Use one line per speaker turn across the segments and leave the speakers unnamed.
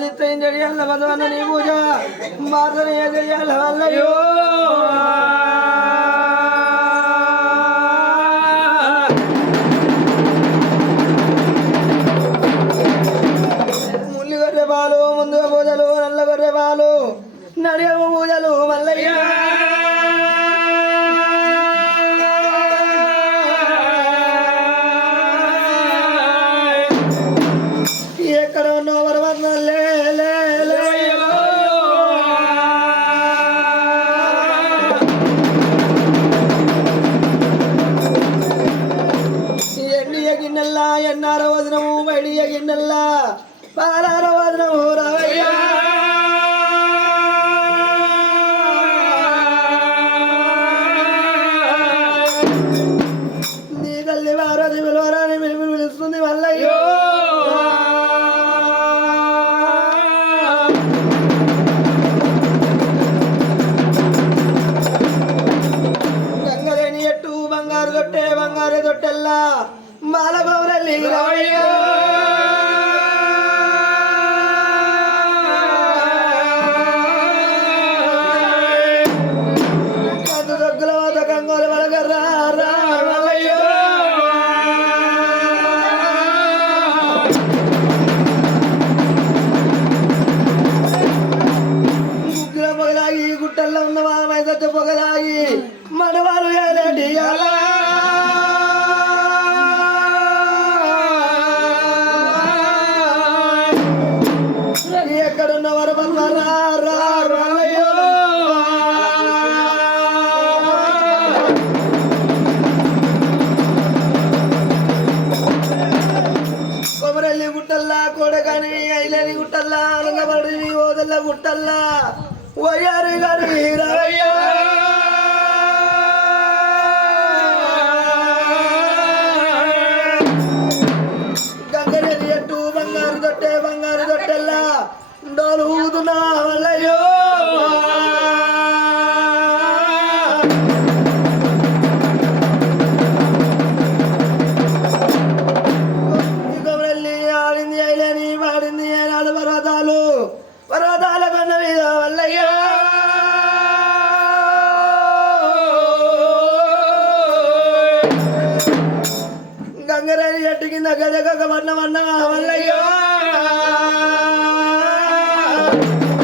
ಜಿತ್ತ ಇಂಜಡಿಯಲ್ಲ ಬದವನ ನೀವು ಮಾದರಿ ಎದೆಯಲ್ಲ ಅಲ್ಲಯ್ಯೋ పొగలాగి గుట్టల్లో ఉన్నవా మైసత్య పొగలాగి మనవారు ఏలేటి అలా. ఎక్కడున్న వరమల్ల రా రా కొమరల్లి గుట్టల్లా కొడగని ఐలని గుట్టల్లా అనగబడి ఓదల్ల గుట్టల్లా. వయ్యారి గారు హీరయ్యా వల్లయ్యో. గంగరేని చెట్టు కింద గజ గగ వర్ణ వర్ణ వల్లయ్యో. Thank you.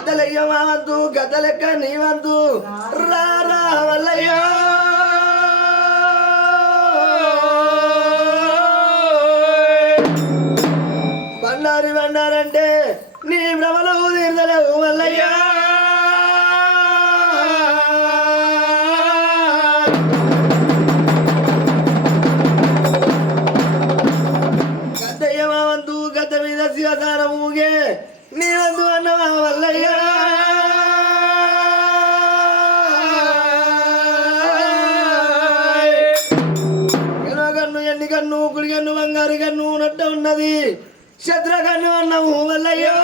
గద్దలయ్యమావద్దు గద్దలెక్క నీవద్దు. రా రా బండారి బండారంటే నీ భ్రమలో తీర్చలేవు వల్లయ్యా. నీ వద్దు అన్నవా వల్లయ్యా. కన్ను ఎన్ని కన్ను కుడి కన్ను బంగారు కన్ను ఉన్నట్టు ఉన్నది. శత్రుకన్ను అన్నము వల్లయ్యో.